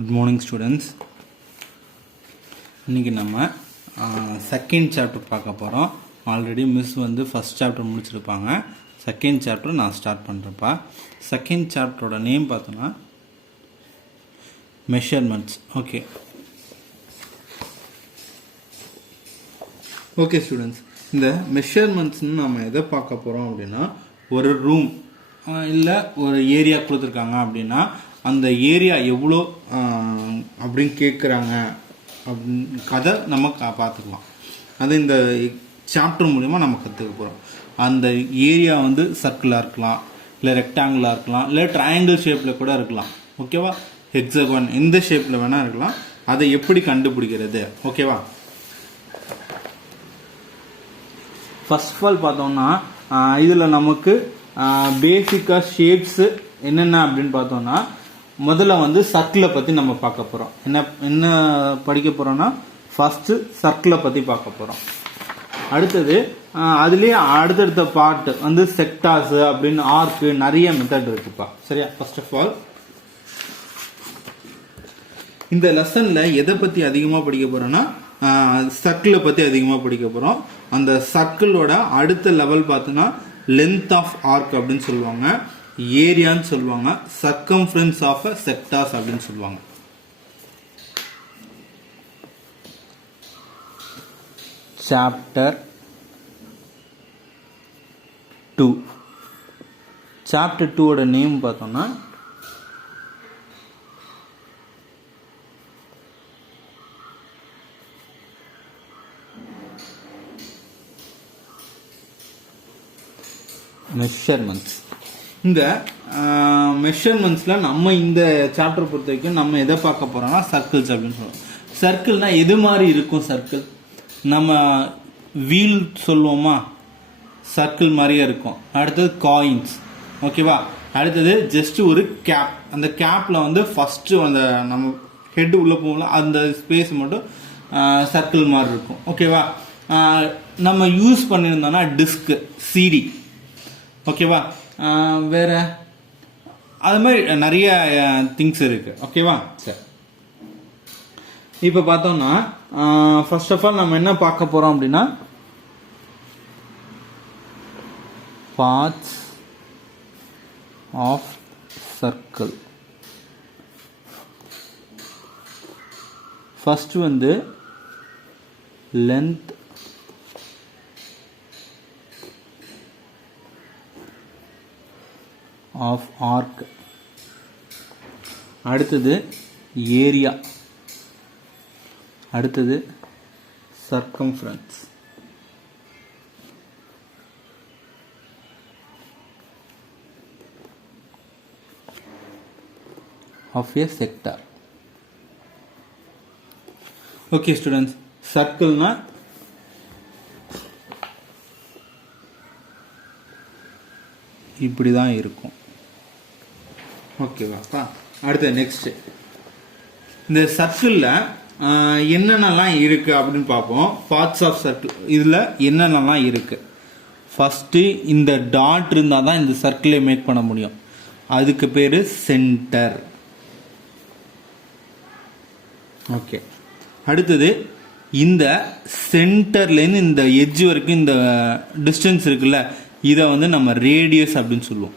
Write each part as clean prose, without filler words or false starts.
Good morning students. இன்றைக்கி நம்ம second chapter பார்க்க போகிறோம். ஆல்ரெடி மிஸ் வந்து ஃபஸ்ட் சாப்டர் முடிச்சிருப்பாங்க. செகண்ட் சாப்டர் நான் ஸ்டார்ட் பண்ணுறப்பா. செகண்ட் சாப்டரோட நேம் பார்த்தோன்னா மெஷர்மெண்ட்ஸ். ஓகே ஸ்டூடெண்ட்ஸ், இந்த மெஷர்மெண்ட்ஸ்னு நம்ம எதை பார்க்க போகிறோம் அப்படின்னா, ஒரு ரூம் இல்லை ஒரு ஏரியா கொடுத்துருக்காங்க அப்படின்னா அந்த ஏரியா எவ்வளோ அப்படின்னு கேட்குறாங்க அப்படின்னு கதை நம்ம பார்த்துக்கலாம். அது இந்த சாப்டர் மூலிமா நம்ம கற்றுக்க போகிறோம். அந்த ஏரியா வந்து சர்க்கிளாக இருக்கலாம், இல்லை ரெக்டாங்கிளாக இருக்கலாம், இல்லை ட்ரையாங்கிள் ஷேப்பில் கூட இருக்கலாம். ஓகேவா? ஹெக்ஸாகன் எந்த ஷேப்பில் வேணால் இருக்கலாம். அதை எப்படி கண்டுபிடிக்கிறது? ஓகேவா? ஃபர்ஸ்ட் ஆஃப் ஆல் பார்த்தோம்னா இதில் நமக்கு பேசிக்காக ஷேப்ஸு என்னென்ன அப்படின்னு பார்த்தோம்னா, முதல்ல வந்து சர்க்கிளை பற்றி நம்ம பார்க்க போகிறோம். என்ன படிக்க போகிறோன்னா, ஃபஸ்ட்டு சர்க்கிளை பற்றி பார்க்க போகிறோம். அடுத்தது அதுலேயே அடுத்தடுத்த பார்ட் வந்து செக்டார்ஸு அப்படின்னு ஆர்க்கு நிறைய மெத்தட் இருக்குப்பா. சரியா? ஃபர்ஸ்ட் ஆஃப் ஆல் இந்த லெசனில் எதை பற்றி அதிகமாக படிக்க போகிறோன்னா, சர்க்கிளை பற்றி அதிகமாக படிக்க போகிறோம். அந்த சர்க்கிளோட அடுத்த லெவல் பார்த்தோன்னா லென்த் ஆஃப் ஆர்க் அப்படின்னு சொல்லுவாங்க, ஏரியான்னு சொல்லுவாங்க, சர்க்கம்ஃபரன்ஸ் ஆஃப் செக்டார்ஸ் அப்படின்னு சொல்லுவாங்க. சாப்டர் 2. சாப்டர் 2ஓட நேம் பார்த்தோம்னா மெஷர்மெண்ட்ஸ். இந்த மெஷர்மெண்ட்ஸில் நம்ம இந்த சாப்டர் பொறுத்த வரைக்கும் நம்ம எதை பார்க்க போகிறோம்னா சர்க்கிள்ஸ் அப்படின்னு சொல்லுவோம். சர்க்கிள்னால் எது மாதிரி இருக்கும்? சர்க்கிள் நம்ம வீல் சொல்லுவோமா, சர்க்கிள் மாதிரியே இருக்கும். அடுத்தது காயின்ஸ். ஓகேவா? அடுத்தது ஜஸ்ட் ஒரு கேப். அந்த கேப்பில் வந்து ஃபஸ்ட்டு அந்த நம்ம ஹெட் உள்ளே போகலாம், அந்த ஸ்பேஸ் மட்டும் சர்க்கிள் மாதிரி இருக்கும். ஓகேவா? நம்ம யூஸ் பண்ணியிருந்தோம்னா டிஸ்க்கு, சிடி. ஓகேவா? வேற அது மாதிரி நிறைய திங்ஸ் இருக்கு. ஓகேவா? சரி, இப்போ பார்த்தோம்னா ஃபர்ஸ்ட் ஆஃப் ஆல் நம்ம என்ன பார்க்க போறோம் அப்படின்னா, பார்ட்ஸ் ஆஃப் சர்க்கிள். ஃபர்ஸ்ட் வந்து லென்த் ஆஃப் ஆர்க். அடுத்தது ஏரியா. அடுத்தது circumference. Of a sector. Okay students, சர்க்கிள்னா இப்படி தான் இருக்கும். ஓகேவாப்பா? அடுத்த நெக்ஸ்ட், இந்த சர்க்கிளில் என்னென்னலாம் இருக்குது அப்படின்னு பார்ப்போம். பார்ட்ஸ் ஆஃப் சர்க்கிள் இதில் என்னென்னலாம் இருக்குது. ஃபஸ்ட்டு இந்த டாட் இருந்தால் தான் இந்த சர்க்கிளை மேக் பண்ண முடியும். அதுக்கு பேர் சென்டர். ஓகே. அடுத்தது இந்த சென்டர்லேருந்து இந்த எட்ஜ் வரைக்கும் இந்த டிஸ்டன்ஸ் இருக்குல்ல, இதை வந்து நம்ம ரேடியஸ் அப்படின்னு சொல்லுவோம்.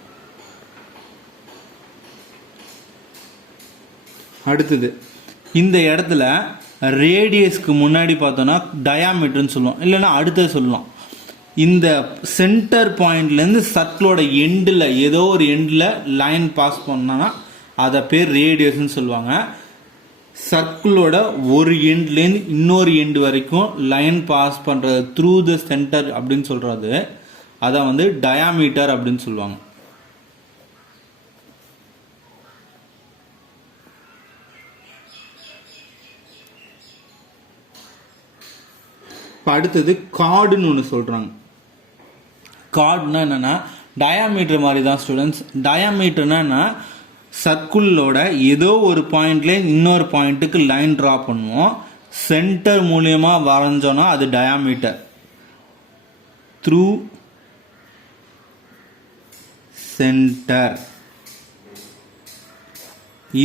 அடுத்தது இந்த இடத்துல ரேடியஸ்க்கு முன்னாடி பார்த்தோன்னா டயாமீட்டர்னு சொல்லுவோம், இல்லைன்னா அடுத்தது சொல்லலாம். இந்த சென்டர் பாயிண்ட்லேருந்து சர்க்கிளோட எண்டில் ஏதோ ஒரு எண்டில் லைன் பாஸ் பண்ணோன்னா அதை பேர் ரேடியஸ்ன்னு சொல்லுவாங்க. சர்க்கிளோட ஒரு எண்ட்லேருந்து இன்னொரு எண்டு வரைக்கும் லைன் பாஸ் பண்ணுறது த்ரூ த சென்டர் அப்படின்னு சொல்கிறது அதை வந்து டயாமீட்டர் அப்படின்னு சொல்லுவாங்க. இப்போ அடுத்தது கார்டுன்னு ஒன்று சொல்கிறாங்க. கார்டுனா என்னென்னா டயாமீட்டர் மாதிரி தான் ஸ்டூடெண்ட்ஸ். டயாமீட்டர்னா என்ன, சர்க்கிளோட ஏதோ ஒரு பாயிண்ட்ல இன்னொரு பாயிண்ட்டுக்கு லைன் ட்ரா பண்ணுவோம். சென்டர் மூலியமா வரைஞ்சோன்னா அது டயாமீட்டர். த்ரூ சென்டர்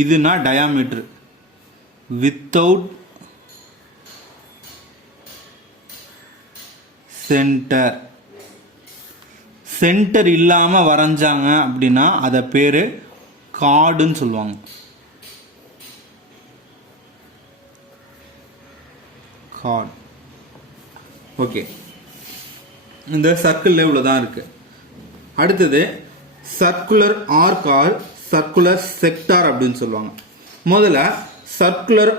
இதுனா டயாமீட்டர். without centre. சென்டர் இல்லாமல் வரைஞ்சாங்க அப்படின்னா அதை பேர் கார்டுன்னு சொல்லுவாங்க. கார்டு. ஓகே, இந்த சர்க்கிள் இவ்வளோ தான் இருக்கு. அடுத்தது circular arc or circular sector அப்படின்னு சொல்லுவாங்க. முதல்ல சர்க்குலர்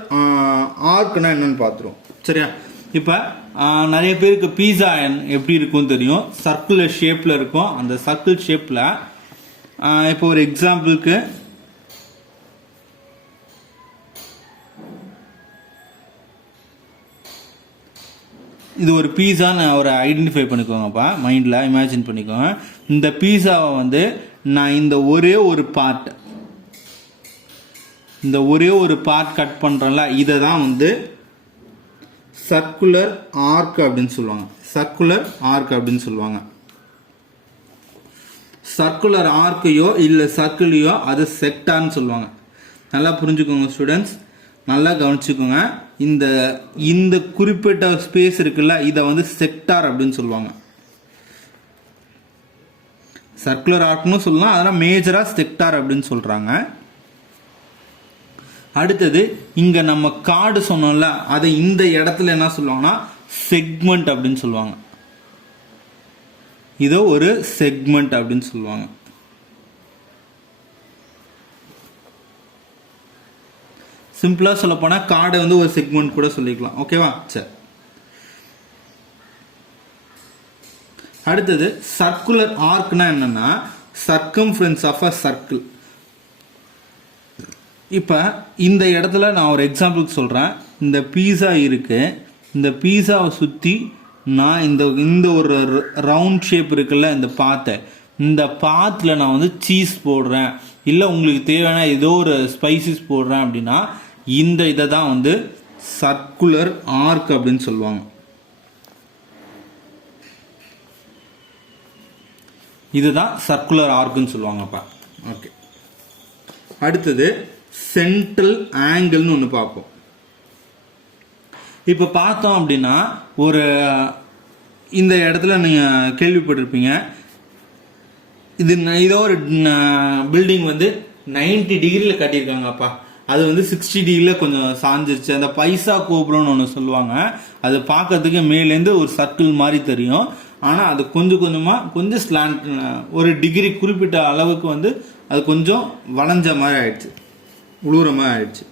ஆர்க்னா என்னன்னு பார்த்துருவோம். சரியா? இப்போ நிறைய பேருக்கு பீஸா எப்படி இருக்கும்னு தெரியும். சர்க்குலர் ஷேப்பில் இருக்கும். அந்த சர்க்கிள் ஷேப்பில் இப்போ ஒரு எக்ஸாம்பிளுக்கு இது ஒரு பீஸான்னு ஒரு ஐடென்டிஃபை பண்ணிக்கோங்கப்பா, மைண்டில் இமேஜின் பண்ணிக்கோங்க. இந்த பீஸாவை வந்து நான் இந்த ஒரே ஒரு பார்ட் கட் பண்ணுறேன்ல, இதை தான் வந்து சர்க்குலர் ஆர்க் அப்படின்னு சொல்லுவாங்க. சர்க்குலர் ஆர்க் அப்படின்னு சொல்லுவாங்க. சர்க்குலர் ஆர்க்கையோ இல்லை சர்க்கிளையோ அது செக்டார்னு சொல்லுவாங்க. நல்லா புரிஞ்சுக்கோங்க ஸ்டூடெண்ட்ஸ், நல்லா கவனிச்சுக்கோங்க. இந்த குறிப்பிட்ட ஸ்பேஸ் இருக்குல்ல, இதை வந்து செக்டார் அப்படின்னு சொல்லுவாங்க. சர்க்குலர் ஆர்க்னு சொல்லலாம், அதெல்லாம் மேஜரா செக்டார் அப்படின்னு சொல்றாங்க. அடுத்தது இங்க நம்ம கார்டு சொன்னோம்ல, அதை இந்த இடத்துல என்ன சொல்லுவாங்கன்னா செக்மெண்ட் அப்படின்னு சொல்லுவாங்க. இதோ ஒரு செக்மெண்ட் அப்படின்னு சொல்லுவாங்க. சிம்பிளா சொல்ல போனா கார்டை வந்து ஒரு செக்மெண்ட் கூட சொல்லிக்கலாம். ஓகேவா? சரி. அடுத்தது சர்க்குலர் ஆர்க்னா என்னன்னா சர்க்கம்ஃபரன்ஸ் ஆஃப் அ சர்க்கிள். இப்போ இந்த இடத்துல நான் ஒரு எக்ஸாம்பிளுக்கு சொல்கிறேன். இந்த பீஸா இருக்கு. இந்த பீஸாவை சுற்றி நான் இந்த ஒரு ரவுண்ட் ஷேப் இருக்குல்ல, இந்த பாத்தில் நான் வந்து சீஸ் போடுறேன், இல்லை உங்களுக்கு தேவையான ஏதோ ஒரு ஸ்பைசஸ் போடுறேன் அப்படின்னா இதை தான் வந்து சர்க்குலர் ஆர்க் அப்படின்னு சொல்லுவாங்க. இதுதான் சர்க்குலர் ஆர்க்னு சொல்லுவாங்கப்பா. ஓகே, அடுத்தது சென்ட்ரல் ஆங்கிள்னு ஒன்று பார்ப்போம். இப்போ பார்த்தோம் அப்படின்னா ஒரு இந்த இடத்துல நீங்கள் கேள்விப்பட்டிருப்பீங்க, இதோ ஒரு பில்டிங் வந்து 90 டிகிரியில் கட்டியிருக்காங்கப்பா, அது வந்து 60 டிகிரியில் கொஞ்சம் சாஞ்சிருச்சு. அந்த பைசா கோபுரம்னு ஒன்று சொல்லுவாங்க. அது பார்க்கறதுக்கு மேலேருந்து ஒரு சர்க்கிள் மாதிரி தெரியும், ஆனால் அது கொஞ்சம் ஸ்லாண்ட், ஒரு டிகிரி குறிப்பிட்ட அளவுக்கு வந்து அது கொஞ்சம் வளைஞ்ச மாதிரி ஆயிடுச்சு, உழுவுற மாதிரி ஆயிடுச்சு.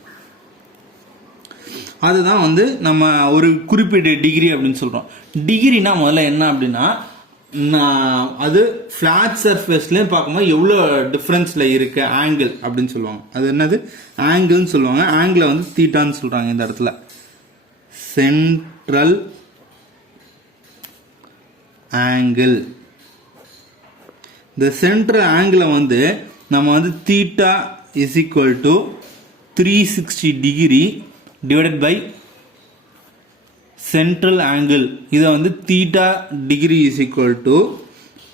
அதுதான் வந்து நம்ம ஒரு குறிப்பிட்ட டிகிரி அப்படின்னு சொல்கிறோம். டிகிரினா முதல்ல என்ன அப்படின்னா, அது ஃப்ளாட் சர்ஃபேஸ்லேயும் பார்க்கும்போது எவ்வளோ டிஃப்ரென்ஸில் இருக்கு ஆங்கிள் அப்படின்னு சொல்லுவாங்க. அது என்னது ஆங்கிள்னு சொல்லுவாங்க. ஆங்கிளை வந்து தீட்டான்னு சொல்கிறாங்க. இந்த இடத்துல சென்ட்ரல் ஆங்கிள். இந்த சென்ட்ரல் ஆங்கிளை வந்து நம்ம வந்து theta is equal to 360 degree divided by central angle. இதை வந்து theta degree is equal to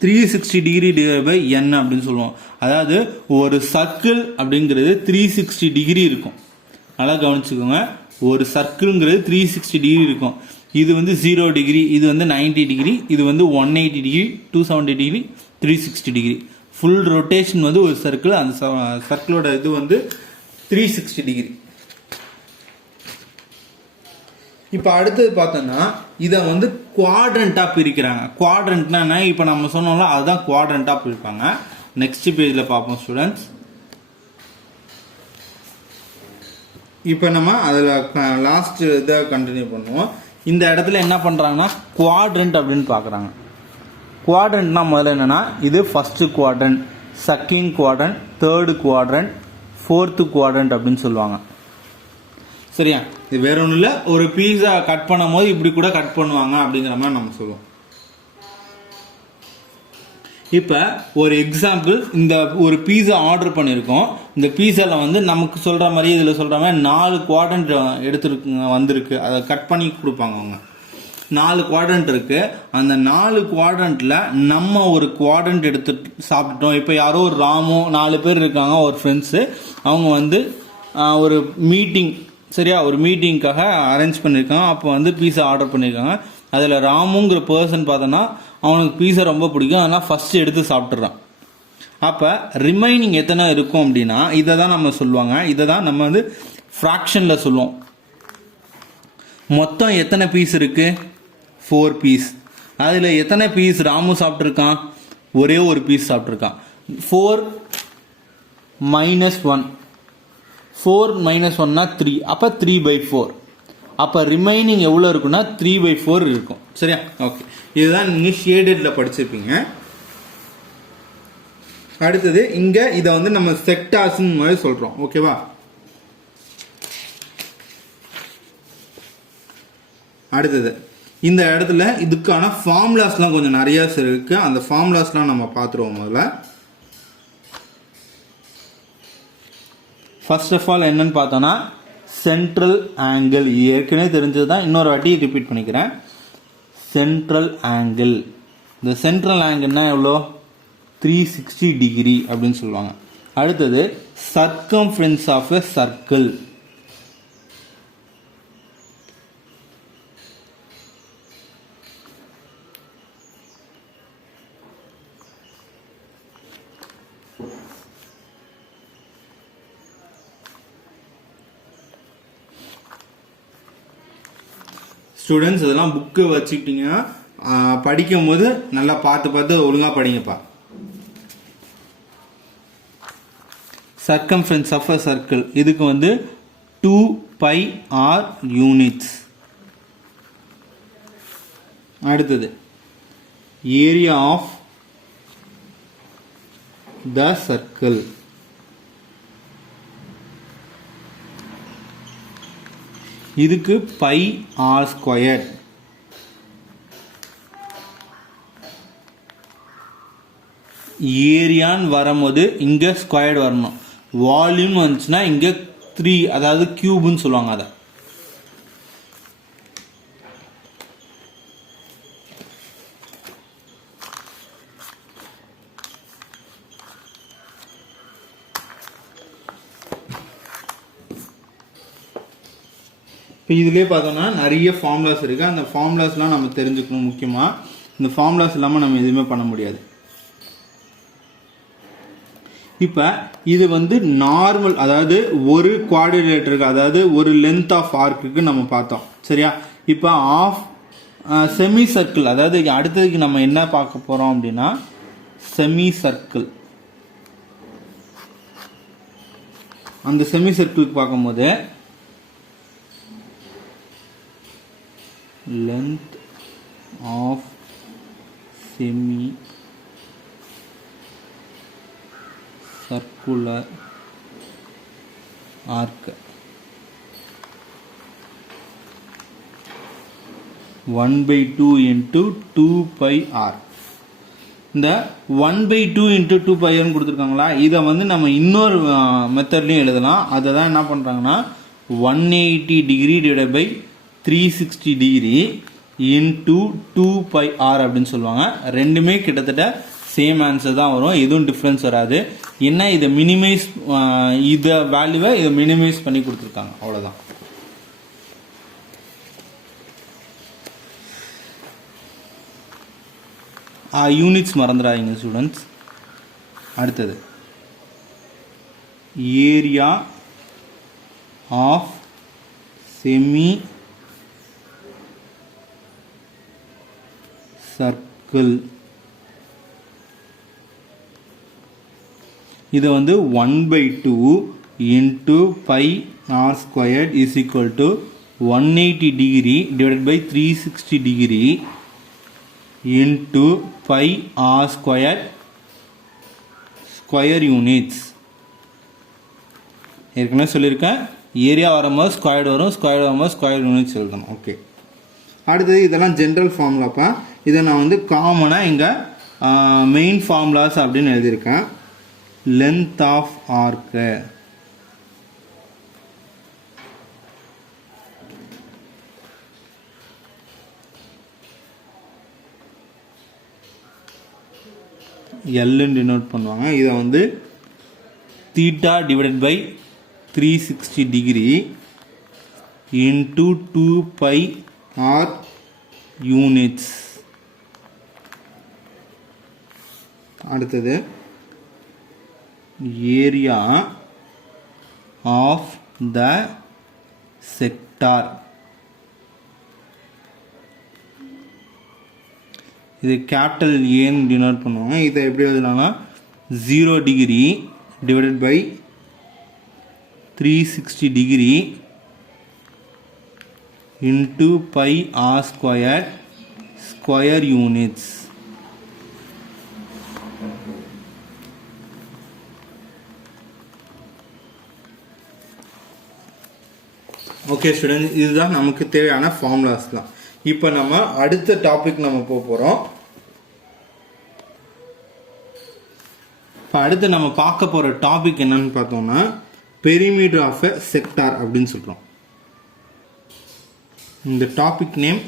360 degree divide by n அப்படின்னு சொல்லுவோம். அதாவது ஒரு சர்க்கிள் அப்படிங்கிறது 360 டிகிரி இருக்கும். நல்லா கவனிச்சுக்கோங்க, ஒரு சர்க்கிள்ங்கிறது 360 டிகிரி இருக்கும். இது வந்து 0 டிகிரி, இது வந்து 90 டிகிரி, இது வந்து 180 degree, 270 degree, 360 degree. Full rotation வந்து ஒரு சர்க்கிள், அந்த சர்க்கிளோட இது வந்து 360 டிகிரி. இப்போ அடுத்தது பார்த்தோம்னா இதை வந்து குவாட்ரண்ட்டாக பிரிக்கிறாங்க. குவாட்ரண்ட்னா என்ன, இப்போ நம்ம சொன்னோம்ல அதுதான் குவாட்ரண்ட்டாக பிரிப்பாங்க. நெக்ஸ்ட் பேஜில் பார்ப்போம் ஸ்டூடெண்ட்ஸ். இப்போ நம்ம அதில் லாஸ்ட் இதை கண்டினியூ பண்ணுவோம். இந்த இடத்துல என்ன பண்ணுறாங்கன்னா குவாட்ரண்ட் அப்படின்னு பார்க்குறாங்க. குவாட்ரண்ட்னா முதல்ல என்னன்னா, இது first quadrant, second quadrant, third quadrant, fourth quadrant அப்படின்னு சொல்லுவாங்க. சரியா? இது வேற ஒன்றும் இல்லை, ஒரு பீஸா கட் பண்ணும் போது இப்படி கூட கட் பண்ணுவாங்க அப்படிங்கிற மாதிரி நம்ம சொல்லுவோம். இப்போ ஒரு எக்ஸாம்பிள், இந்த ஒரு பீஸா ஆர்டர் பண்ணியிருக்கோம். இந்த பீஸாவில் வந்து நமக்கு சொல்கிற மாதிரி இதில் சொல்கிற மாதிரி 4 குவாட்ரண்ட் வந்திருக்கு. அதை கட் பண்ணி கொடுப்பாங்க அவங்க. 4 குவாட்ரண்ட் இருக்கு. அந்த 4 குவாட்ரண்ட்ல நம்ம ஒரு குவாட்ரண்ட் எடுத்து சாப்பிட்டோம். இப்போ யாரோ ஒரு ராமோ 4 பேர் இருக்காங்க, ஒரு ஃப்ரெண்ட்ஸு, அவங்க வந்து ஒரு மீட்டிங் சரியா, ஒரு மீட்டிங்காக அரேஞ்ச் பண்ணியிருக்காங்க. அப்போ வந்து பீஸா ஆர்டர் பண்ணியிருக்காங்க. அதில் ராமுங்கிற பர்சன் பார்த்தோன்னா அவனுக்கு பீஸா ரொம்ப பிடிக்கும், அதனால் ஃபஸ்ட்டு எடுத்து சாப்பிட்றான். அப்போ ரிமைனிங் எத்தனை இருக்கும் அப்படின்னா இதை தான் நம்ம சொல்லுவாங்க, இதை தான் நம்ம வந்து ஃப்ராக்ஷனில் சொல்லுவோம். மொத்தம் எத்தனை பீஸ் இருக்குது? 4 பீஸ். அதில் எத்தனை பீஸ் ராமு சாப்பிட்ருக்கான்? ஒரே ஒரு பீஸ் சாப்பிட்ருக்கான். 4 - 1, 4 - 1னா 3, அப்போ 3/4. அப்போ ரிமைனிங் எவ்வளோ இருக்குன்னா 3/4 இருக்கும். சரியா, ஓகே. இதுதான் நீங்கள் ஷேடடில் படிச்சிருப்பீங்க. அடுத்தது இங்கே இதை வந்து நம்ம செக்டார்ஸ்ன்னு மாதிரி சொல்கிறோம். ஓகேவா? அடுத்தது இந்த இடத்துல இதுக்கான ஃபார்முலாஸ்லாம் கொஞ்சம் நிறையா இருக்குது. அந்த ஃபார்முலாஸ்லாம் நம்ம பார்த்துருவோம். முதல்ல ஃபர்ஸ்ட் ஆஃப் ஆல் என்னன்னு பார்த்தோன்னா சென்ட்ரல் ஆங்கிள். ஏற்கனவே தெரிஞ்சது தான், இன்னொரு வாட்டி ரிப்பீட் பண்ணிக்கிறேன். சென்ட்ரல் ஆங்கிள், இந்த சென்ட்ரல் ஆங்கிள்னா எவ்வளோ? 360 டிகிரி அப்படின்னு சொல்லுவாங்க. அடுத்தது circumference of a circle. Students இதெல்லாம் புக்கு வச்சுக்கிட்டிங்கன்னா படிக்கும் போது நல்லா பார்த்து பார்த்து ஒழுங்காக படிங்கப்பா. சர்க்கம்ஃபரன்ஸ் ஆஃப் அ சர்க்கிள், இதுக்கு வந்து 2πr யூனிட்ஸ். அடுத்தது ஏரியா ஆஃப் த சர்க்கிள், இதுக்கு πr². ஏரியான்னு வரும்போது இங்கே ஸ்கொயர்டு வரணும். வால்யூம் வந்துச்சுன்னா இங்கே 3, அதாவது கியூப்னு சொல்லுவாங்க. அதை இப்போ இதுலேயே பார்த்தோன்னா நிறைய ஃபார்முலாஸ் இருக்குது. அந்த ஃபார்முலாஸ்லாம் நம்ம தெரிஞ்சுக்கணும். முக்கியமாக இந்த ஃபார்முலாஸ் இல்லாமல் நம்ம எதுவுமே பண்ண முடியாது. இப்போ இது வந்து நார்மல், அதாவது ஒரு குவாட்ரிலேட்டருக்கு, அதாவது ஒரு லென்த் ஆஃப் ஆர்க்குக்கு நம்ம பார்த்தோம். சரியா, இப்போ ஆஃப் செமி சர்க்கிள், அதாவது அடுத்ததுக்கு நம்ம என்ன பார்க்க போகிறோம் அப்படின்னா செமி சர்க்கிள். அந்த செமி சர்க்கிளுக்கு பார்க்கும்போது length of semi circular arc 1/2 into 2πr. இந்த 1/2 into 2πr கொடுத்துருக்காங்களா, இதை வந்து நம்ம இன்னொரு மெத்தட்லையும் எழுதலாம். அதை தான் என்ன பண்ணுறாங்கன்னா 180 degree divided by 360 degree into 2πr அப்படின்னு சொல்லுவாங்க. ரெண்டுமே கிட்டத்தட்ட சேம் ஆன்சர் தான் வரும், எதுவும் டிஃப்ரென்ஸ் வராது. என்ன, இதை மினிமைஸ், இதை வேல்யூவை இதை மினிமைஸ் பண்ணி கொடுத்துருக்காங்க, அவ்வளோதான். யூனிட்ஸ் மறந்துடாதீங்க ஸ்டூடெண்ட்ஸ். அடுத்தது ஏரியா ஆஃப் செமி சர்க்கிள், இதை வந்து 1/2 into πr² is equal to 180 degree divided by 360 degree into πr² square units. ஏற்கனவே சொல்லியிருக்கேன், ஏரியா வரும்போது ஸ்கொயர்டு வரும், ஸ்கொயர்டு வரும்போது ஸ்கொயர் யூனிட்ஸ் எழுதணும். ஓகே, அடுத்தது இதெல்லாம் ஜென்ரல் ஃபார்முலாப்பா. இதை நான் வந்து காமனாக இங்கே மெயின் ஃபார்முலாஸ் அப்படின்னு எழுதியிருக்கேன். லென்த் ஆஃப் ஆர்க்கு, எல்லுன்னு டினோட் பண்ணுவாங்க. இதை வந்து theta divided by 360 degree into 2 pi r units. அடுத்தது area of the sector. இது கேபிட்டல் ஏன்னு டினோட் பண்ணுவாங்க. இதை எப்படி எழுதலாம்னா 0 degree divided by 360 degree into pi r squared square units. Okay students, இதுதான் நமக்கு தேவையான ஃபார்முலாஸ்லாம். இப்போ நம்ம அடுத்த டாபிக் நம்ம போகிறோம். இப்போ அடுத்து நம்ம பார்க்க போகிற டாபிக் என்னன்னு பார்த்தோம்னா பெரிமீட்டர் ஆஃப் எ செக்டார் அப்படின்னு சொல்கிறோம். இந்த topic name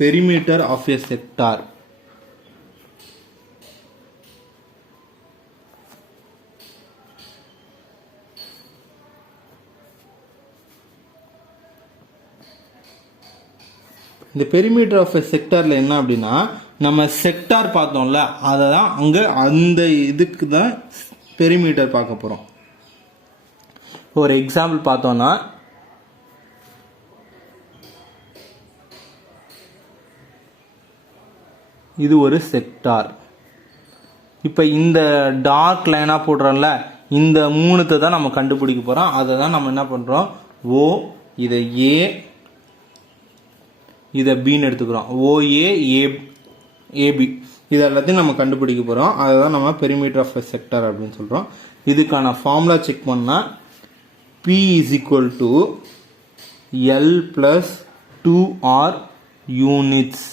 perimeter of a sector. இந்த பெரிமீட்டர் ஆஃப் எ செக்டாரில் என்ன அப்படின்னா, நம்ம செக்டார் பார்த்தோம்ல, அதை தான் அங்கே அந்த இதுக்கு தான் பெரிமீட்டர் பார்க்க போகிறோம். ஒரு எக்ஸாம்பிள் பார்த்தோம்னா, இது ஒரு செக்டார். இப்போ இந்த டார்க் லைனாக போடுறோம்ல, இந்த மூணுத்தை தான் நம்ம கண்டுபிடிக்க போகிறோம். அதை தான் நம்ம என்ன பண்ணுறோம், ஓ, இதை ஏ, இதை பின்னு எடுத்துக்கிறோம். ஓஏ ஏபி இது எல்லாத்தையும் நம்ம கண்டுபிடிக்க போகிறோம். அதை தான் நம்ம பெரிமீட்டர் ஆஃப் எ செக்டார் அப்படின்னு சொல்கிறோம். இதுக்கான ஃபார்முலா செக் பண்ணால் P is equal to L plus 2R units.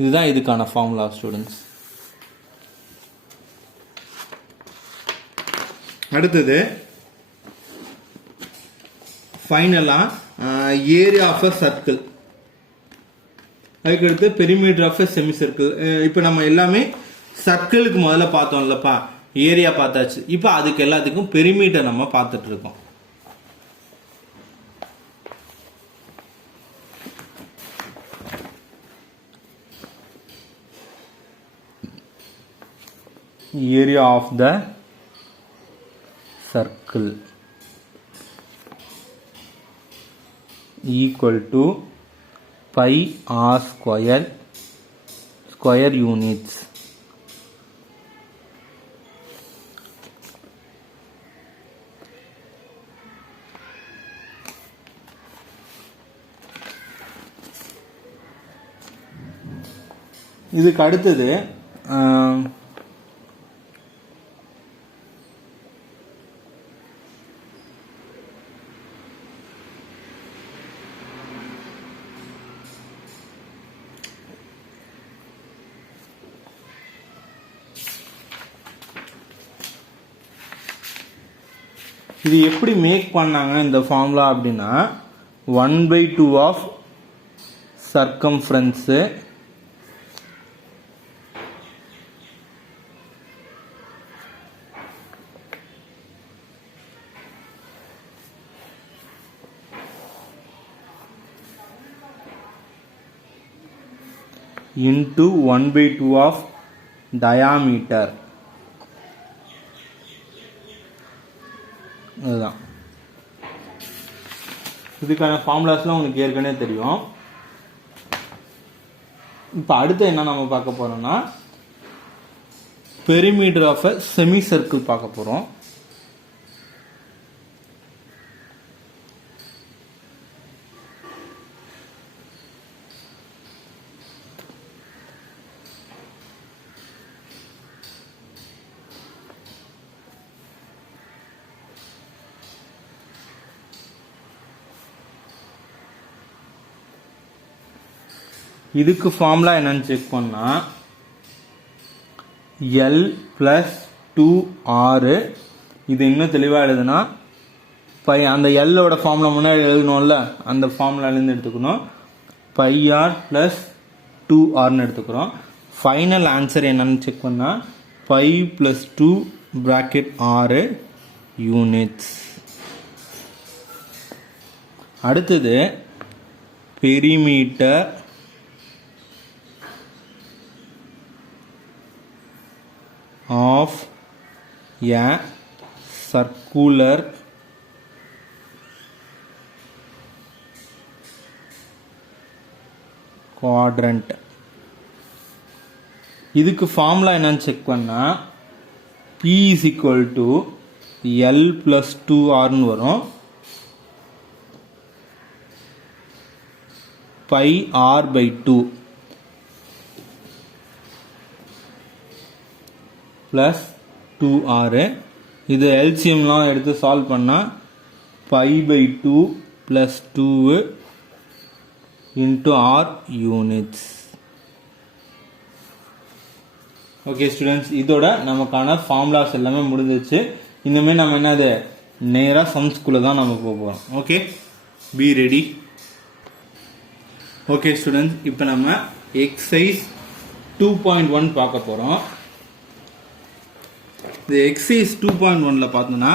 இதுதான் இதுக்கான ஃபார்முலா ஸ்டூடெண்ட்ஸ். அடுத்தது ஃபைனலாக ஏரியா ஆஃப் அ சர்க்கிள், அதுக்கடுத்து perimeter of a semi circle. இப்போ நம்ம எல்லாமே சர்க்கிளுக்கு முதல்ல பார்த்தோம்லப்பா, ஏரியா பார்த்தாச்சு. இப்போ அதுக்கு எல்லாத்துக்கும் பெரிமீட்டர் நம்ம பார்த்துட்டு இருக்கோம். Area of the circle equal to pi r square units. இதுக்கு அடுத்தது இது எப்படி மேக் பண்ணாங்க இந்த ஃபார்முலா அப்படின்னா, 1/2 of circumference into 1/2 of diameter. அதுதான் இதுக்கான ஃபார்முலாஸ்லாம் உங்களுக்கு ஏற்கனவே தெரியும். இப்போ அடுத்து என்ன நம்ம பார்க்க போறோம்னா perimeter of a semicircle பார்க்க போறோம். இதுக்கு ஃபார்முலா என்னன்னு செக் பண்ணா எல் பிளஸ் 2R. இது இன்னும் தெளிவாக எழுதுனா அந்த எல்லோட ஃபார்முலா முன்னாடி எழுதணும்ல, அந்த ஃபார்முலாலேருந்து எடுத்துக்கணும். πr பிளஸ் 2Rன்னு எடுத்துக்கிறோம். ஃபைனல் ஆன்சர் என்னன்னு செக் பண்ணா π பிளஸ் 2 ப்ராக்கெட் R யூனிட்ஸ். அடுத்தது perimeter of a circular quadrant. இதுக்கு ஃபார்முலா என்னன்னு செக் பண்ணா P is equal to L plus 2R ன்னு வரும். pi R by 2 plus 2R. இது எல்சிஎம்லாம் எடுத்து சால்வ் பண்ணால் pi by 2 plus 2 into R units. Okay students, இதோட நமக்கான ஃபார்முலாஸ் எல்லாமே முடிஞ்சிச்சு. இனிமேல் நம்ம என்னது நேராக சம்ஸ்குள்ளே தான் நம்ம போக போகிறோம். Okay, be ready. Okay students, இப்போ நம்ம எக்ஸசைஸ் 2.1 பார்க்க போகிறோம். இந்த எக்ஸசைஸ் 2.1ல பார்த்தோன்னா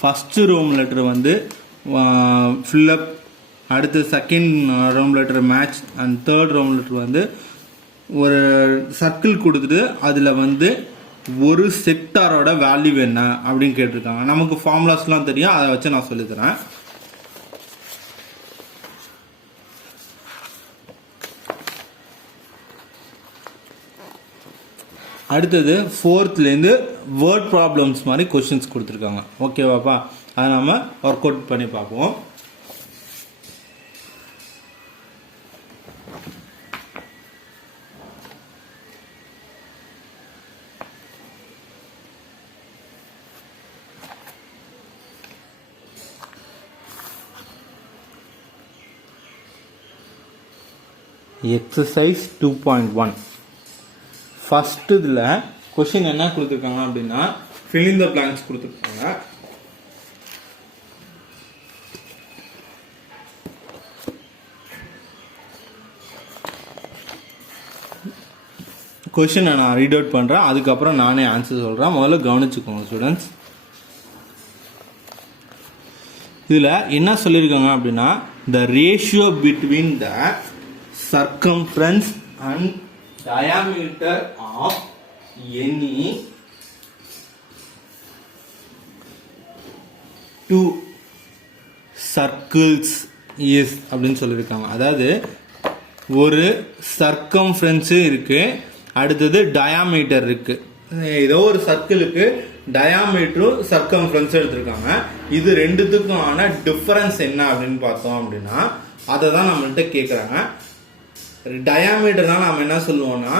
ஃபஸ்ட்டு ரோம் லெட்டர் வந்து ஃபில்லப், அடுத்து second Roman letter match and third Roman letter வந்து ஒரு சர்க்கிள் கொடுத்துட்டு அதில் வந்து ஒரு செக்டாரோட வேல்யூ என்ன அப்படின்னு கேட்டிருக்காங்க. நமக்கு ஃபார்முலாஸ்லாம் தெரியும், அதை வச்சு நான் சொல்லித்தரேன். அடுத்தது ஃபோர்த்லேருந்து வேர்ட் ப்ராப்ளம்ஸ் மாதிரி கொஸ்டின்ஸ் கொடுத்துருக்காங்க. ஓகேவாப்பா, அதை நம்ம ஒர்க் அவுட் பண்ணி பார்ப்போம். எக்ஸசைஸ் 2.1 ஃபர்ஸ்ட் இதில் கொஸ்டின் என்ன கொடுத்துருக்காங்க அப்படின்னா fill in the blanks கொடுத்துருக்காங்க. கொஸ்டினை நான் ரீட் அவுட் பண்ணுறேன், அதுக்கப்புறம் நானே ஆன்சர் சொல்கிறேன். முதல்ல கவனிச்சுக்கோங்க ஸ்டூடெண்ட்ஸ். இதில் என்ன சொல்லியிருக்காங்க அப்படின்னா the ratio between the circumference and diameter of any two circles is அப்படின்னு சொல்லியிருக்காங்க. அதாவது ஒரு சர்க்கம்ஃபரன்ஸு இருக்கு, அடுத்தது டயாமீட்டர் இருக்கு. ஏதோ ஒரு சர்க்கிளுக்கு டயாமீட்டரும் சர்க்கம்ஃபரன்ஸும் எடுத்திருக்காங்க. இது ரெண்டுத்துக்குமான டிஃபரன்ஸ் என்ன அப்படின்னு பார்த்தோம் அப்படின்னா அதை தான் நம்மள்கிட்ட கேட்குறாங்க. டயாமீட்டர் தான் நம்ம என்ன சொல்லுவோம்னா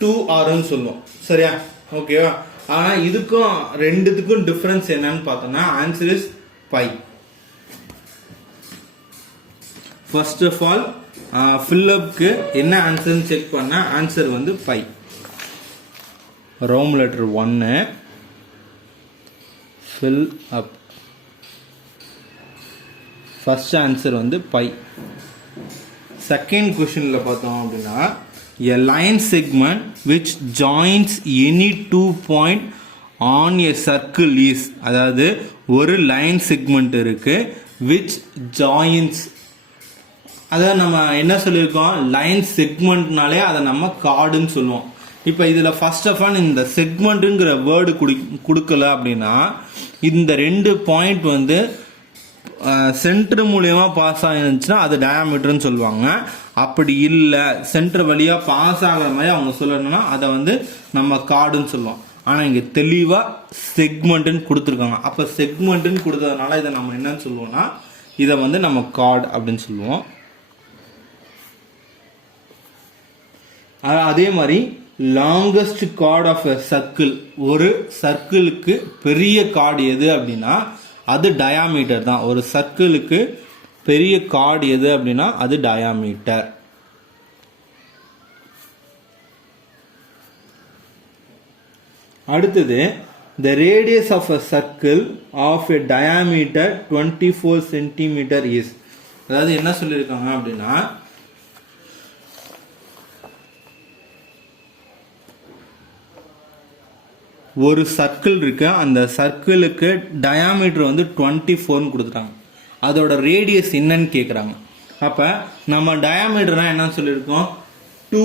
2Rன்னு சொல்லுவோம், சரியா? ஓகேவா? ஆனால் இதுக்கும் ரெண்டுத்துக்கும் டிஃபரன்ஸ் என்னன்னு பார்த்தோம்னா answer is pi. First of all ஃபில்லப்க்கு என்ன ஆன்சர்னு செக் பண்ண ஆன்சர் வந்து pi. Roman letter 1 fill up, first answer வந்து பை. செகண்ட் கொஸ்டின்ல பார்த்தோம் அப்படின்னா a line segment which joins any 2 point on a circle is, அதாவது ஒரு லைன் செக்மெண்ட் இருக்கு which joins, அதாவது நம்ம என்ன சொல்லியிருக்கோம், லைன் செக்மெண்ட்னாலே அதை நம்ம கார்டுன்னு சொல்லுவோம். இப்போ இதில் ஃபர்ஸ்ட் ஆஃப் ஆல் இந்த செக்மெண்ட்டுங்கிற வேர்டு கொடுக்கல அப்படின்னா இந்த ரெண்டு பாயிண்ட் வந்து சென்டர் மூலியமா பாஸ் ஆகிருந்துச்சுன்னா அது டயாமீட்டர்னு சொல்லுவாங்க. அப்படி இல்லை, சென்டர் வழியாக பாஸ் ஆகிற மாதிரி அவங்க சொல்லணும்னா அதை வந்து நம்ம கார்டுன்னு சொல்லுவோம். ஆனால் இங்கே தெளிவாக செக்மெண்ட்டுன்னு கொடுத்துருக்காங்க. அப்போ செக்மெண்ட்டுன்னு கொடுத்ததுனால இதை நம்ம என்னன்னு சொல்லுவோம்னா இதை வந்து நம்ம கார்டு அப்படின்னு சொல்லுவோம். அதே மாதிரி longest chord of a circle, ஒரு சர்க்கிளுக்கு பெரிய கார்டு எது அப்படின்னா அது டயாமீட்டர் தான். ஒரு சர்க்கிளுக்கு பெரிய கார்டு எது அப்படின்னா அது டயாமீட்டர். அடுத்தது the radius of a circle of a diameter 24 cm is, அதாவது என்ன சொல்லியிருக்காங்க அப்படின்னா ஒரு சர்க்கிள் இருக்கு, அந்த சர்க்கிளுக்கு டயாமீட்டர் வந்து 24ன்னு கொடுத்துட்டாங்க. அதோட ரேடியஸ் என்னன்னு கேட்குறாங்க. அப்போ நம்ம டயாமீட்டர்னா என்ன சொல்லியிருக்கோம், 2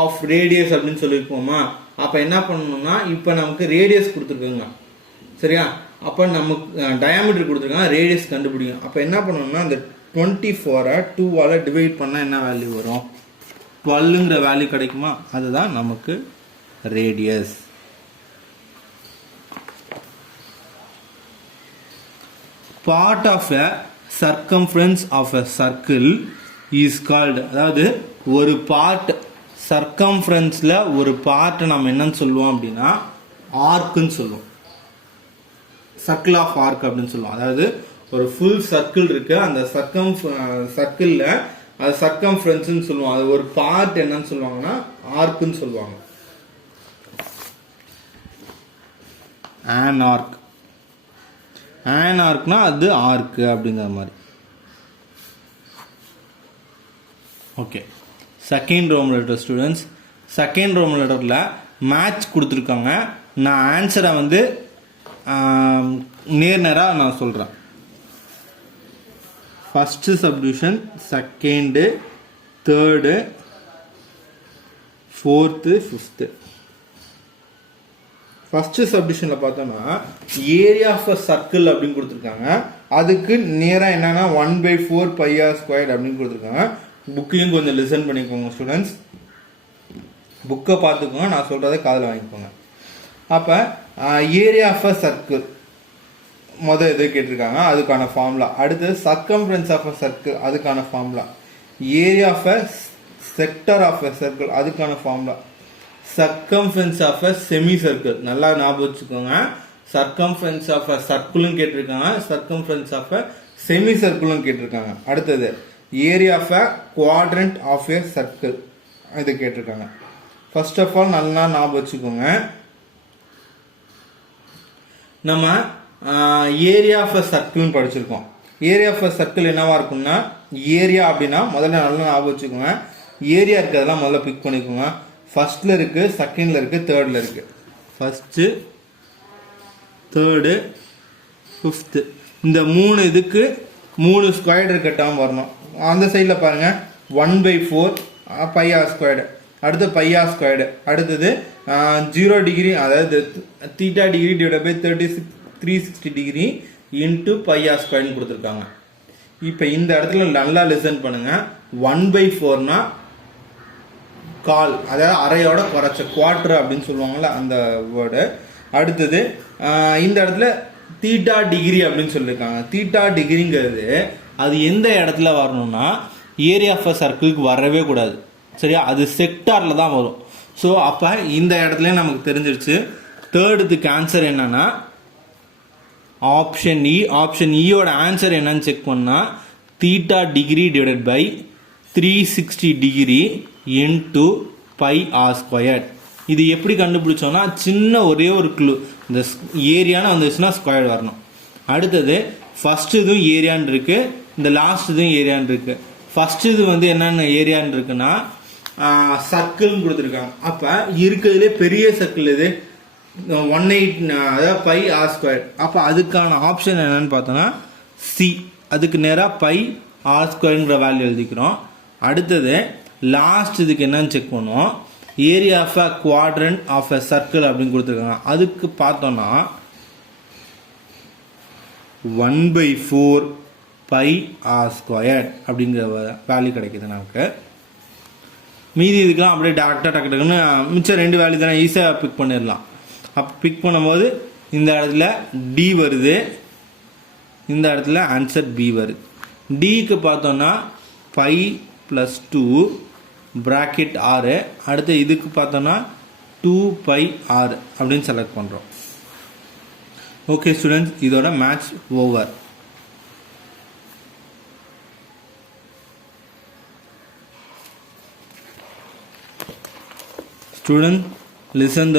ஆஃப் ரேடியஸ் அப்படின்னு சொல்லியிருக்கோமா. அப்போ என்ன பண்ணணும்னா இப்போ நமக்கு ரேடியஸ் கொடுத்துருக்குங்க சரியா. அப்போ நமக்கு டயாமீட்டர் கொடுத்துருக்காங்க, ரேடியஸ் கண்டுபிடிக்கும். அப்போ என்ன பண்ணணும்னா அந்த 24 2ஆல் டிவைட் பண்ணால் என்ன வேல்யூ வரும், 12ங்கிற வேல்யூ கிடைக்குமா. அதுதான் நமக்கு radius. Part of a circumference of a circle is called, அதாவது ஒரு பார்ட் சர்க்கம்ஃபரன்ஸில் ஒரு பார்ட்டை நம்ம என்னன்னு சொல்லுவோம் அப்படின்னா ஆர்க்குன்னு சொல்லுவோம், சர்க்கிள் ஆஃப் ஆர்க் அப்படின்னு சொல்லுவோம். அதாவது ஒரு ஃபுல் சர்க்கிள் இருக்கு, அந்த சர்க்கிளில் அது சர்க்கம்ஃபரன்ஸ்னு சொல்லுவோம். அது ஒரு பார்ட் என்னன்னு சொல்லுவாங்கன்னா ஆர்க்குன்னு சொல்லுவாங்க. an arc, an arcனா அது ஆர்க்கு அப்படிங்கிற மாதிரி. Okay, second roman letter students. Second roman லெட்டரில் மேட்ச் கொடுத்துருக்காங்க. நான் ஆன்சரை வந்து நேராக நான் சொல்கிறேன். First subdivision, second, third, fourth, fifth. First சப்டிவிஷனில் பார்த்தோம்னா ஏரியா ஆஃப் அ சர்க்கிள் அப்படின்னு கொடுத்துருக்காங்க. அதுக்கு நேராக என்னன்னா 1/4 πr² அப்படின்னு கொடுத்துருக்காங்க. புக்கையும் கொஞ்சம் லிசன் பண்ணிக்கோங்க ஸ்டூடெண்ட்ஸ், புக்கை பார்த்துக்கோங்க, நான் சொல்கிறத காதில் வாங்கிக்கோங்க. அப்போ ஏரியா ஆஃப் அ சர்க்கிள் மொதல் எது கேட்டிருக்காங்க, அதுக்கான ஃபார்முலா. அடுத்தது சர்க்கம்ஃபரன்ஸ் ஆஃப் அ சர்க்கிள், அதுக்கான formula. Area of a sector of a circle, அதுக்கான formula. Circumference of a semi circle, நல்லா ஞாபகம் வச்சுக்கோங்க. சர்க்கம்ஃபரன்ஸ் ஆஃப் அ சர்க்கிளும் கேட்டிருக்காங்க, சர்க்கம்ஃபரன்ஸ் ஆஃப் அ செமி சர்க்கிளும் கேட்டிருக்காங்க. அடுத்தது area of a quadrant of a circle, இது கேட்டிருக்காங்க. ஃபர்ஸ்ட் ஆஃப் ஆல் நல்லா ஞாபகம் வச்சுக்கோங்க. நம்ம ஏரியா ஆஃப் அ சர்க்கிள்னு படிச்சிருக்கோம். ஏரியா ஆஃப் அ சர்க்கிள் என்னவா இருக்கும்னா, ஏரியா அப்படின்னா முதல்ல நல்லா ஞாபகம் வச்சுக்கோங்க. ஏரியா இருக்கிறதெல்லாம் முதல்ல பிக் பண்ணிக்கோங்க. ஃபர்ஸ்ட்ல இருக்கு, செகண்ட்ல இருக்கு, தேர்ட்ல இருக்கு. ஃபர்ஸ்ட், தேர்டு, ஃபிஃப்த்து, இந்த 3 இதுக்கு 3 ஸ்கொயர் இருக்க டேர்ம் வரணும். அந்த சைடில் பாருங்க 1/4 πr², அடுத்து πr², அடுத்தது 0 டிகிரி, அதாவது θ degree divide by 360 degree into πr² கொடுத்துருக்காங்க. இப்போ இந்த இடத்துல நல்லா லிசன் பண்ணுங்க. 1/4னா கால், அதாவது அரையோட குறைச்ச, குவார்டர் அப்படின்னு சொல்லுவாங்கல்ல அந்த வேர்டு. அடுத்தது இந்த இடத்துல தீட்டா டிகிரி அப்படின்னு சொல்லியிருக்காங்க. தீட்டா டிகிரிங்கிறது அது எந்த இடத்துல வரணும்னா ஏரியா ஆஃப் அ சர்க்கிளுக்கு வரவே கூடாது சரியா, அது செக்டாரில் தான் வரும். ஸோ அப்போ இந்த இடத்துல நமக்கு தெரிஞ்சிருச்சு. தேர்டுக்கு ஆன்சர் என்னன்னா ஆப்ஷன் இ. ஆப்ஷன் இயோட ஆன்சர் என்னன்னு செக் பண்ணால் theta degree divided by 360 degree into πr². இது எப்படி கண்டுபிடிச்சோம்னா சின்ன ஒரே ஒரு க்ளூ, இந்த ஏரியான்னு வந்துச்சுன்னா ஸ்கொயர் வரணும். அடுத்தது ஃபர்ஸ்ட் இதுவும் ஏரியான்னு இருக்கு, இந்த லாஸ்ட் இதுவும் ஏரியான்னு இருக்கு. ஃபர்ஸ்ட் இது வந்து என்னென்ன ஏரியான்னு இருக்குன்னா சர்க்கிள்னு கொடுத்துருக்காங்க. அப்போ இருக்கிறதுலே பெரிய சர்க்கிள் இது 18, அதாவது πr². அப்போ அதுக்கான ஆப்ஷன் என்னன்னு பார்த்தோன்னா சி. அதுக்கு நேராக πr²ங்கிற வேல்யூ எழுதிக்கிறோம். அடுத்தது லாஸ்ட் இதுக்கு என்னன்னு செக் பண்ணுவோம். Area of a quadrant of a circle அப்படின்னு கொடுத்துருக்காங்க. அதுக்கு பார்த்தோம்னா 1/4 πr² அப்படிங்கிற வேல்யூ கிடைக்குது நமக்கு. மீதி இதுக்கெல்லாம் அப்படியே டேரக்டாக டக்கு டக்குன்னு மிச்சம் 2 வேல்யூ தானே ஈஸியாக பிக் பண்ணிடலாம். அப்போ பிக் பண்ணும்போது இந்த இடத்துல டி வருது, இந்த இடத்துல ஆன்சர் பி வருது. டிக்கு பார்த்தோம்னா 5+2 bracket 6. அடுத்து இதுக்கு பார்த்தோம்னா 2πr அப்படின்னு செலக்ட் பண்ணுறோம். ஓகே ஸ்டூடெண்ட்ஸ், இதோட match over. Student listen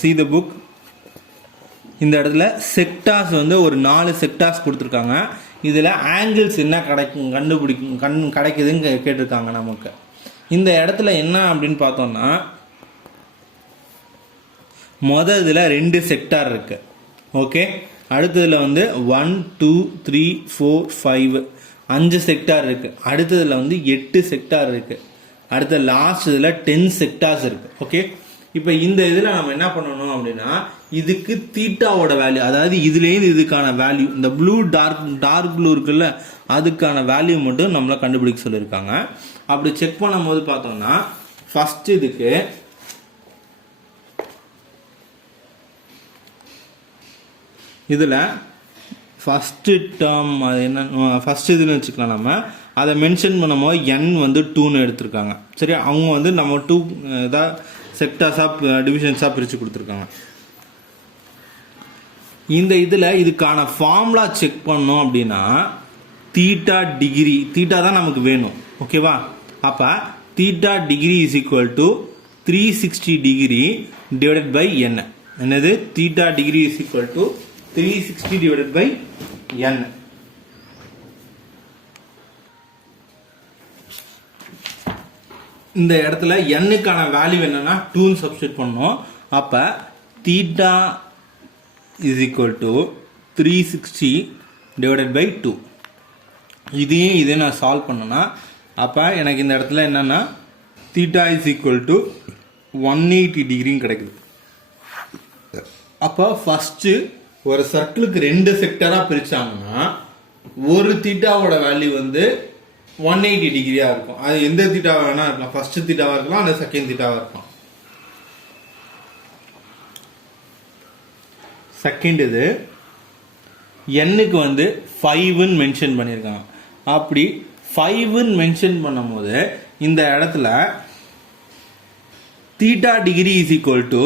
see the book. இந்த இடத்துல செக்டார்ஸ் வந்து ஒரு 4 செக்டார்ஸ் கொடுத்துருக்காங்க. இதில் ஆங்கிள்ஸ் என்ன கிடைக்குதுன்னு கேட்டிருக்காங்க நமக்கு. இந்த இடத்துல என்ன அப்படின்னு பார்த்தோம்னா இதில் 2 செக்டார் இருக்கு. ஓகே, அடுத்ததில் வந்து 1 2 3 4 5 5 செக்டார் இருக்குது. அடுத்ததில் வந்து 8 செக்டார் இருக்குது. அடுத்த லாஸ்ட் இதில் 10 செக்டார்ஸ் இருக்குது. ஓகே, இப்போ இந்த இதில் நம்ம என்ன பண்ணணும் அப்படின்னா இதுக்கு தீட்டாவோட வேல்யூ, அதாவது இதுலேருந்து இதுக்கான வேல்யூ, இந்த ப்ளூ டார்க் ப்ளூ இருக்குல்ல அதுக்கான வேல்யூ மட்டும் நம்மளை கண்டுபிடிக்க சொல்லியிருக்காங்க. அப்படி செக் பண்ணும்போது பார்த்தோம்னா ஃபர்ஸ்ட் இதுக்கு இதில் ஃபஸ்ட்டு டேர்ம் அது என்ன ஃபஸ்ட் இதுன்னு வச்சுக்கலாம். நம்ம அதை மென்ஷன் பண்ணும்போது என் வந்து 2ன்னு எடுத்திருக்காங்க. சரி, அவங்க வந்து நம்ம 2 இதாக செக்டார்ஸாக டிவிஷன்ஸாக பிரித்து கொடுத்துருக்காங்க. இந்த இதில் இதுக்கான ஃபார்முலா செக் பண்ணோம் அப்படின்னா தீட்டா டிகிரி, தீட்டா தான் நமக்கு வேணும். ஓகேவா, அப்போ theta degree is equal to 360 degree divided by n. என்னது, theta degree is equal to 360 divided by n. இந்த இடத்துல n-க்கான வேல்யூ என்னன்னா 2 சப்ஸ்டிட் பண்ணோம். அப்ப theta is equal to 360 divided by 2. இதை நான் சால்வ் பண்ணேன்னா அப்போ எனக்கு இந்த இடத்துல என்னன்னா தீட்டா இஸ் ஈக்குவல் டு 180 டிகிரின்னு கிடைக்குது. அப்போ ஃபஸ்ட்டு ஒரு சர்க்கிளுக்கு 2 செக்டராக பிரித்தாங்கன்னா ஒரு தீட்டாவோட வேல்யூ வந்து 180 டிகிரியாக இருக்கும். அது எந்த தீட்டாவாக வேணா இருக்கலாம், ஃபர்ஸ்ட் தீட்டாவாக இருக்கலாம், அந்த செகண்ட் தீட்டாவாக இருக்கலாம். செகண்ட் இது எண்ணுக்கு வந்து 5ன்னு மென்ஷன் பண்ணியிருக்காங்க. அப்படி 5ன்னு மென்ஷன் பண்ணும் போது இந்த இடத்துல theta degree is equal to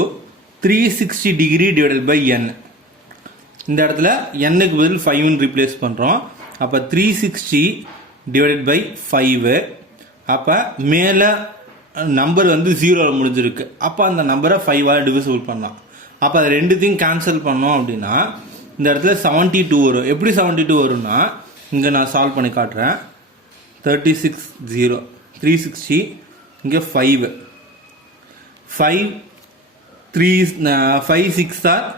360 degree divided by n. இந்த இடத்துல n-க்கு பதில் 5ன்னு ரீப்ளேஸ் பண்ணுறோம். அப்போ 360 டிவைடட் பை 5. அப்போ மேலே நம்பர் வந்து 0ல் முடிஞ்சிருக்கு. அப்போ அந்த நம்பரை 5ஆல் டிவிசிபிள் பண்ணலாம். அப்போ அது ரெண்டுத்தையும் கேன்சல் பண்ணோம் அப்படின்னா இந்த இடத்துல 72 வரும். எப்படி 72 வரும்னா இங்கே நான் சால்வ் பண்ணி காட்டுறேன். 36 0 360 இங்கே 5 5 3 5 6 ஆர்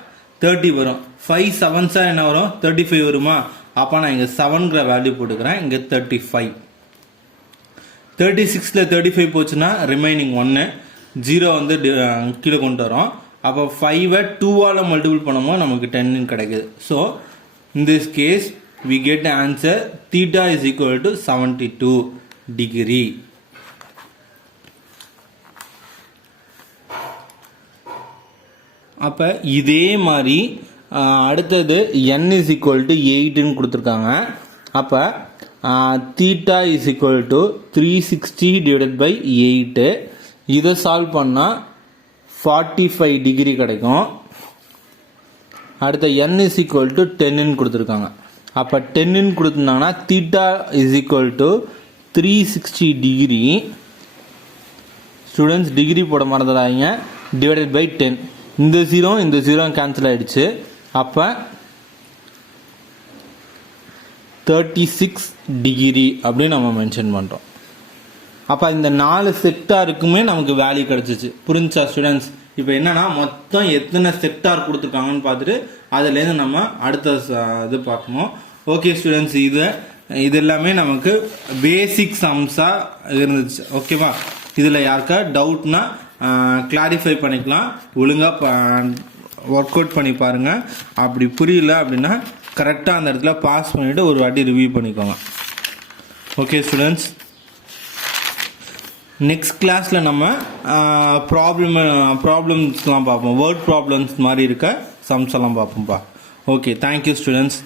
30 வரும். 5 7s என்ன வரும், 35 வருமா? அப்போ நான் இங்கே 7ங்கிற வேல்யூ போட்டுக்கிறேன். இங்கே 35. 36ல் 35 போச்சுன்னா ரிமைனிங் 1 0 வந்து கீழே கொண்டு வரோம். அப்போ 5-ஐ 2ஆல் மல்டிபிள் பண்ணும்போது நமக்கு 10 கிடைக்குது. So in this case we get the answer theta is equal to 72 degree. அப்போ இதே மாதிரி அடுத்தது n is equal to 8ன்னு கொடுத்துருக்காங்க. அப்போ theta is equal to 360 divided by 8. இதை சால்வ் பண்ணால் 45 டிகிரி கிடைக்கும். அடுத்த n is equal to 10ன்னு கொடுத்துருக்காங்க. அப்போ 10ன்னு கொடுத்துருந்தாங்கன்னா theta is equal to 360 degree. Students degree போட மறந்துடாதீங்க. Divided by 10. இந்த 0 கேன்சல் ஆகிடுச்சு. அப்போ 36 டிகிரி அப்படின்னு நம்ம மென்ஷன் பண்ணுறோம். அப்போ இந்த 4 செக்டாருக்குமே நமக்கு வேல்யூ கிடச்சிச்சு. புரிஞ்சா ஸ்டூடெண்ட்ஸ்? இப்போ என்னன்னா மொத்தம் எத்தனை செக்டார் கொடுத்துருக்காங்கன்னு பார்த்துட்டு அதுலேருந்து நம்ம அடுத்த இது பார்க்கணும். ஓகே ஸ்டூடெண்ட்ஸ், இது எல்லாமே நமக்கு பேசிக் சம்ஸாக இருந்துச்சு. ஓகேவா? இதில் யாருக்கா டவுட்னா கிளாரிஃபை பண்ணிக்கலாம். ஒழுங்காக ஒர்க் அவுட் பண்ணி பாருங்கள். அப்படி புரியல அப்படின்னா கரெக்டாக அந்த இடத்துல பாஸ் பண்ணிவிட்டு ஒரு வாட்டி ரிவ்யூ பண்ணிக்கோங்க. ஓகே ஸ்டூடெண்ட்ஸ், நெக்ஸ்ட் கிளாஸில் நம்ம ப்ராப்ளம்ஸ்லாம் பார்ப்போம். வேர்ட் ப்ராப்ளம்ஸ் மாதிரி இருக்க சம்ஸ் எல்லாம் பார்ப்போம்ப்பா. Okay, thank you students.